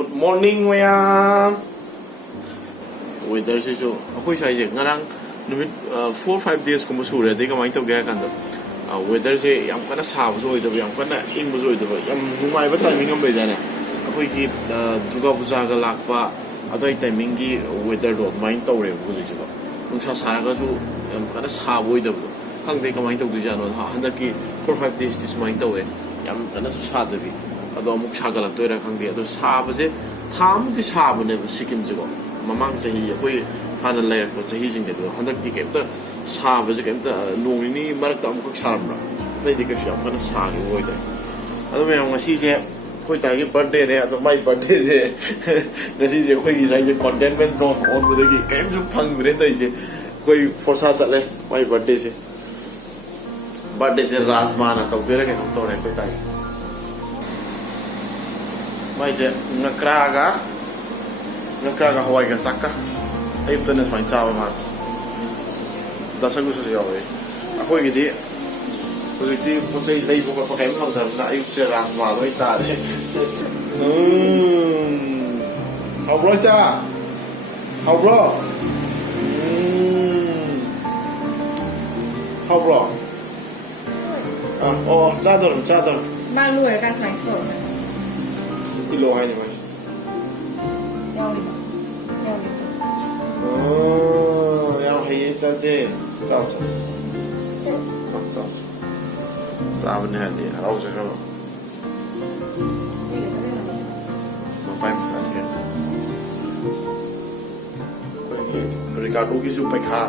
Good morning, ma'am. Weather is so. Ako isa ay ngarang numit 4-5 days ko masura. Di ka main tawag kaya kanda. Weather is yung kana sab so ito yung kana ing so ito yung humay ba timing ang beda na. Ako iki Durga Puja ka lakpa ato ay timing ki weather do main tawag rin ko dito. Kung sa sara ka so yung kana sab ito. Kang di ka main tawag dito ano. Handa ki 4-5 days this main tawag. Yung kana so sad dabi. Ado amuk sagalak toira khangdi ado sabase thamdi sabane sikim jigo mamang sahi koi hana layer ko sahi jing de handak ti kemta sabase kemta nongni marak ta amuk saramra dai de ka sham kana sagi oi da ado me ngasi je koi ta gi birthday ne ado my birthday je ngasi je koi gi sai je contentment zone on bu de gi kem ju phang re dai je koi forsa chale my birthday je razmana to bere ke to re koi ta Mai je ngakraga Hawaii ka saka ayup tanes main cawa mas dasagu so yawe ako gidi positi posai dai ko pakai mang dar na ayup se ras ma loi ta de how bro cha how bro how bro oh zador mang nuôi cái xoài khổ kilo hay mà nhau hay sao thế sao sao bên này thì lâu rồi không mà phải sao thế Ricardo cái số phải khá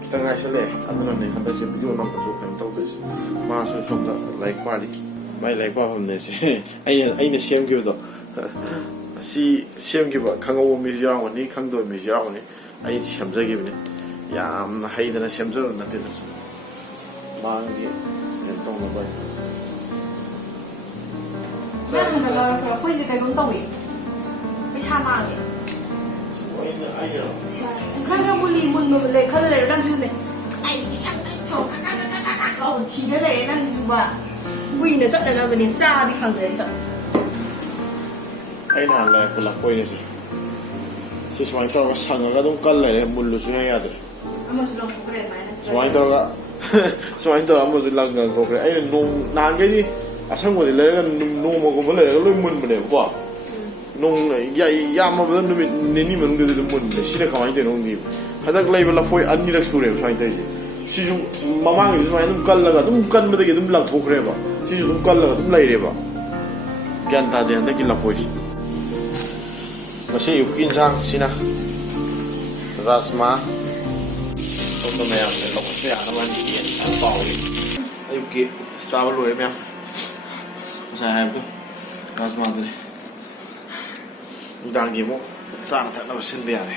kita ngai sẽ lệ anh nói này hắn ta sẽ video năm số phải tao được mà số xong là like party mai like qua hôm nay sẽ anh xem kiểu đó xem kiểu vậy khanghaw mi ra ngoài ní khangdoi mi ra ngoài ní anh xem ra kiểu này yam hay là xem ra là thế đó mang đi nhận tông là vậy mang là quay gì cái cũng tông ấy cái cha mang ấy anh nhở khăn ra mun lệ khăn lệ đang du này anh chắc anh sầu thì cái này đang du mà quỳ nó rất là mình xa đi hàng đấy thật ai nào là của lạc quay này gì xoay tao có sang cái đông cân này muốn lừa chúng hay à đấy xoay tao muốn lừa người có cái ai nung nàng cái gì à sang ngồi lấy cái nung mà có vấn đề cái lối muốn để qua nung này dạy yam mà vẫn mình nên mình được được muốn để xin được cái nung gì hay là lấy là phơi ăn như là sủi rồi xoay tao gì si chúng mà mang cái xoay đông cân là đông cân mà cái đông lạc thuộc rồi ba si chúng đông cân là đông lấy rồi ba cái anh ta để anh ta kia là phơi Masih yuk kinsang sina rasma untuk meyang lok saya naman kian bau ini ayuk ki sawal loe meyang saya ham tu rasma tu ni udang gimu sana tak nak sen biar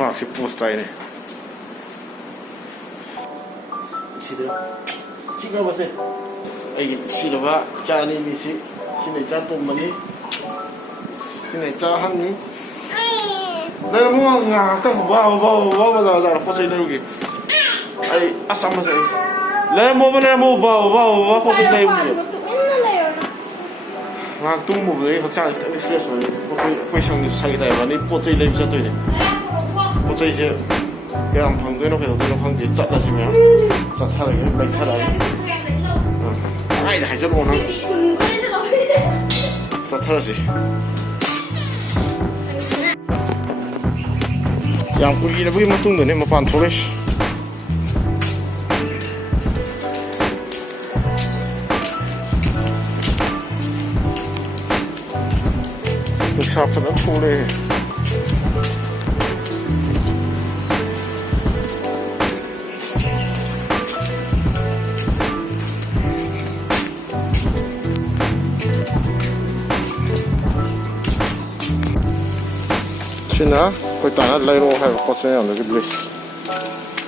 막 포스타이네. 시들 찍어보세요. 여기 시로가 짜니 미시 신의 짠 똥머니 신의 짠 한니 내가 뭐 아까 봐 포스에 여기 아이 아싸면서 내가 봐 포스에 여기 막 똥무게 확장 딱 피했어. 거기 상이 사기다 이번에 포스에 내비 잡더니 포차 이제 그냥 방도에 놓고 놓고 방지 쌌다시면 쌌다는 게 맥하다. 아이 다시 오나. 쌌다지. 양 꾸기를 보기 못 뚱드네 뭐 반 토레시. 샤프는 토레. Sina, koi tana lairo hai ko se on the list.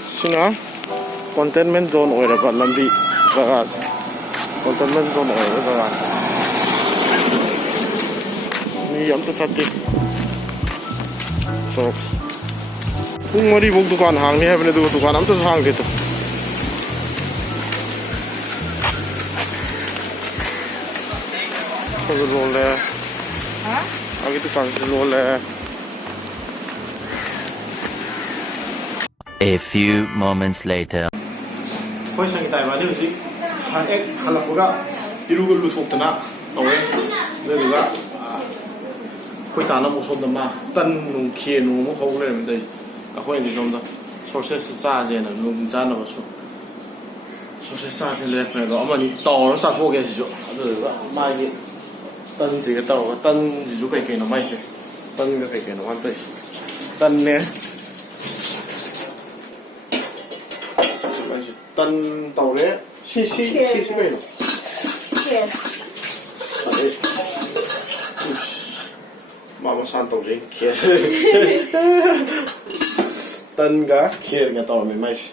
Sina, containment zone oira ba lambi jaga se. Containment zone oira jaga. Ni yam to satti. 저 꽁머리복 두칸 항니 해보네 두고 두칸 아무튼 항게 또 저기 rol래 여기도 같이 rol래 A few moments later. 거의 상이 다 많이 오지 하액 할라보가 이루글로 속드나 또왜 내가 거의 다 나무 손담마 딴 키에 누구 거울에는데 거의 이제 좀더 소세스 싸제는 누구 짜나 봐서 소세스 싸제를 그래도 어머니 떠로 싸고 계시죠 아들가 마이 딴지가 떠가 딴지도 그렇게는 마이지 딴게 그렇게는 완전 딴네 딴 떠래 시시가 있노 마마 산토지 딴가 키에가 떠오르면 마이시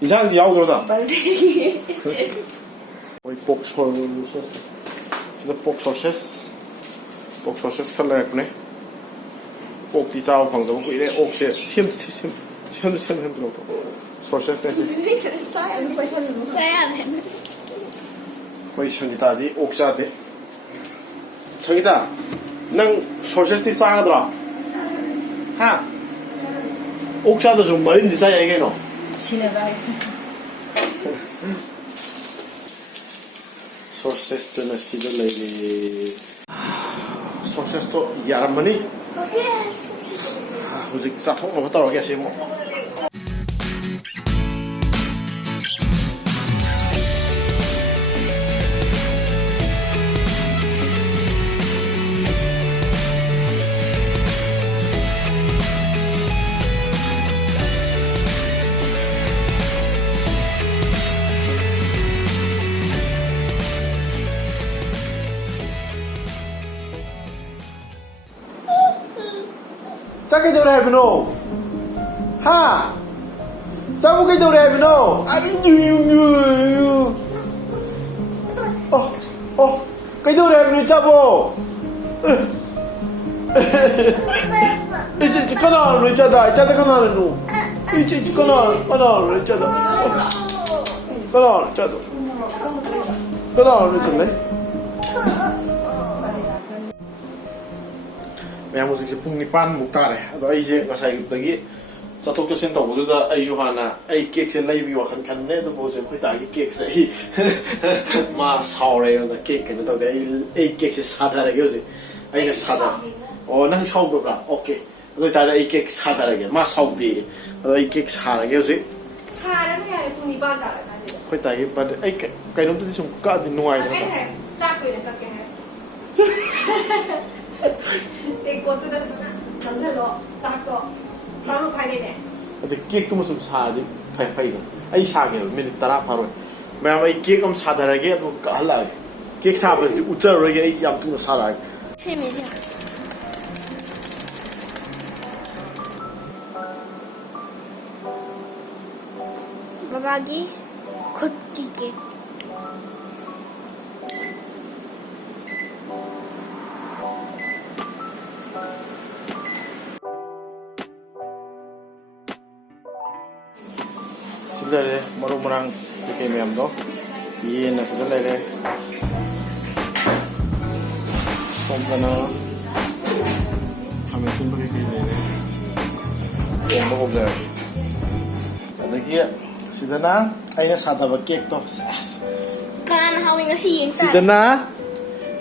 이상한데 야우그러다 거의 복소세스 진짜 복소세스 칼라였구네 옥디 짜오 방금 이래 옥시 힘들어 소세스 내시 거의 저기다디 옥사데 저기다 năng 소세지 싸가더라 하 옥사도 좀 멀리 싸야 이게노 소세지는 시들레기 소세지도 야람머니 소세지 아직 싸통 먹었다 오겠지 뭐 Sao đâu đẹp nó? Ha? Sao cái đâu đẹp nó? Ai biết nhiều người? Cái đâu đẹp này sao bộ? 이제 канал 왜 짜다? 짜다 канal 노. 이제 канal 왜 짜다? канal 짜다. канal 왜 짜네? Mẹ một dịch phung nipan một ta này, đó ai chứ, mà sai tới cái, sao thuốc cho xin tàu của tôi ai Johanna, ai cake xin lấy biểu khăn khăn đấy, tôi bố sẽ khuyết đại cái cake sẽ, mà sao đây là cake cái nó tao đấy, ai cake sẽ sát ra cái gì, ai là sát ra, năng sau được à, ok, tôi ta là ai cake sát ra cái, mà sau đi, rồi ai cake sát ra cái gì, sát ra cái này phung nipan ta là cái gì, khuyết đại cái, ai cái nó tôi chỉ cả đi ngoài thôi, cái này, chắc cái này cái này. 내 것도 전설로 작도 자로 파야 되네. 근데 케이크도 무슨 사지 파이다. 아이 사게 미니 따라 바로. 매번 이 케이크 좀 사다라게 또 깔라. 케이크 사버지 우쩌르게 양도 사라. 재미지. 바바기 걷기게. Sebenarnya marang pakai mem do, ini nak sebenarnya sombana, kami pun pakai ini, yang mau belajar. Ada kia, sebenarnya, ini sada pakai to, Kan hawing asing. sebenarnya,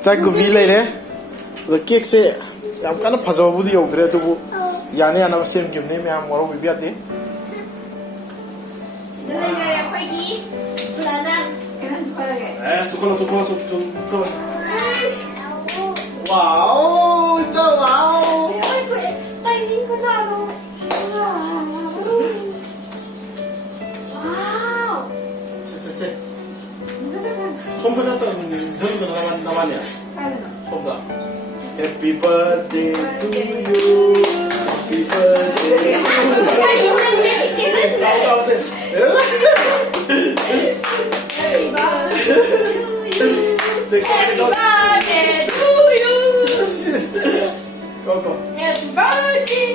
cak gubile le, pakai se, sampai kan pasal budi ogre tu bu, yani anak sem gimne me am marang bibiat deh. Đây quay đi. Là ra. Em ăn khoai này. Sukol. Wow, chào wow. Tay nhìn có sao không? Wow. Se. 손보다 더 나만이야. 손보다. Happy birthday to you. Happy birthday. Happy birthday to you. Go. Happy birthday.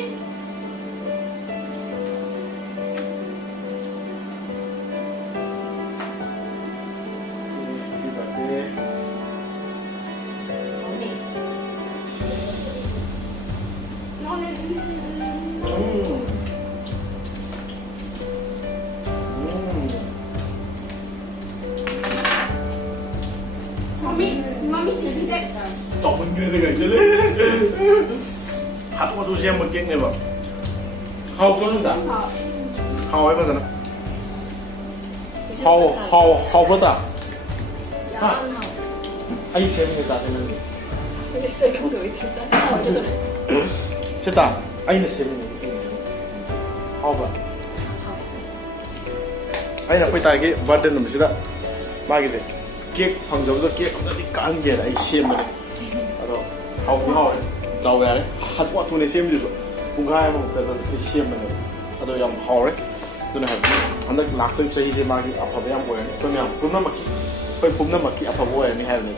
Mami chỉ dạy. Tổng mình kia thì cái chứ đấy. Hát qua tôi xem một cái này bảo. Hầu có gì đó? Hầu ấy bao giờ nào? Hầu bao giờ? Ha? Anh xem người ta thế nào? Cái sẽ không được thì ta hầu cho tôi này. Xem ta, anh là xem người. Hầu bao? Anh là quay tay cái vật đơn làm gì đó? Ba cái gì? Cake hoàng giống cake ông đã đi cán gì đấy xem mà đấy. Rồi, hầu giàu về đấy. Hát qua tôi này xem gì rồi? Cũng hai mà cái xem mà đấy. Rồi yam hầu đấy. Tôi nói anh đã lạc tôi xây dựng mà cái áp phàm yam quay. Tôi nói cũng nằm mắc, tôi cũng nằm mắc cái áp phàm quay này hay này.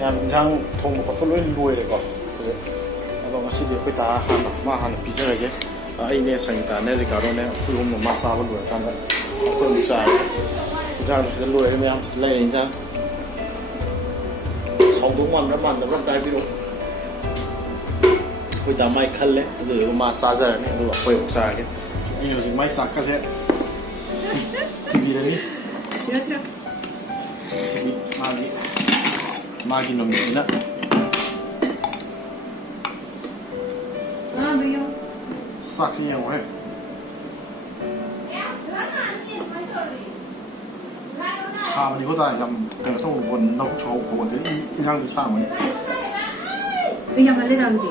Em rằng thông một cái lối lùi đấy cơ. Rồi ngay khi tôi ta han pizza này cái. Ai nè sang ta nè cái này tôi không mà sao luôn cái này. Tôi muốn sai. Rằng sẽ lùi em lấy này ra. Không đúng món nó vẫn tay biết không? Tôi ta mai khăn lấy, rồi mà sa ra này, rồi quay một sa cái. Anh nói rằng mai sa cái gì? TV này. Dạ. Sige, magi namin na. À được không? Saksi niya mo eh. Sabi ni ko tayo yung ganito buwan na ko ko ko isang du sa mo. Bây giờ mà lên làm gì?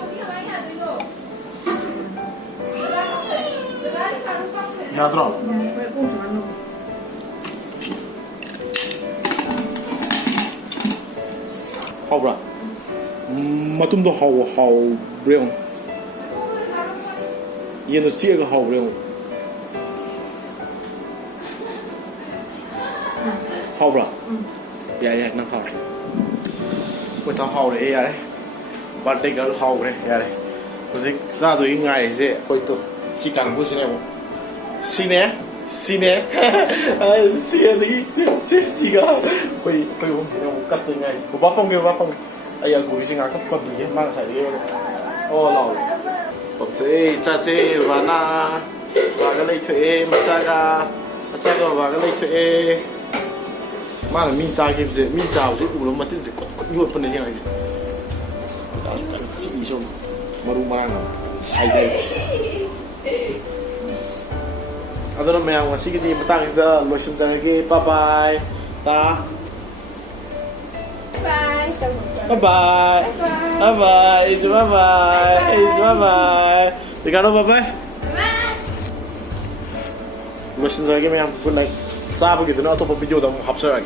Yadro. Phải uống cho ăn luôn. Hau bra. Matum do hau breon. Yeno sia ga hau breon. Hau bra. Ya nang hau. Ko ta hau re ya re. Birthday girl hau re ya re. Hozik za do ingai je koi to si kang bu sine mo. Sine Sine Sine đi si ga koi hôm nay cắt từ ngày của bác phong ai gửi sinh ngạc cấp quần gì mang sải đi ô lò bọc thế cha chê và cái lấy thuê mà cha ga và cái lấy thuê mà là min cha cái gì min chào gì cũng mà tin gì cũng nhiều phần này như này gì ta chỉ cho mà đúng mà sai đây Adana mayang masigidi matang isa lotion janagi bye bye ta bye bye bye bye is bye bye Ricardo bye bye lotion janagi mayang good night sabi gitu na to video dong hapsar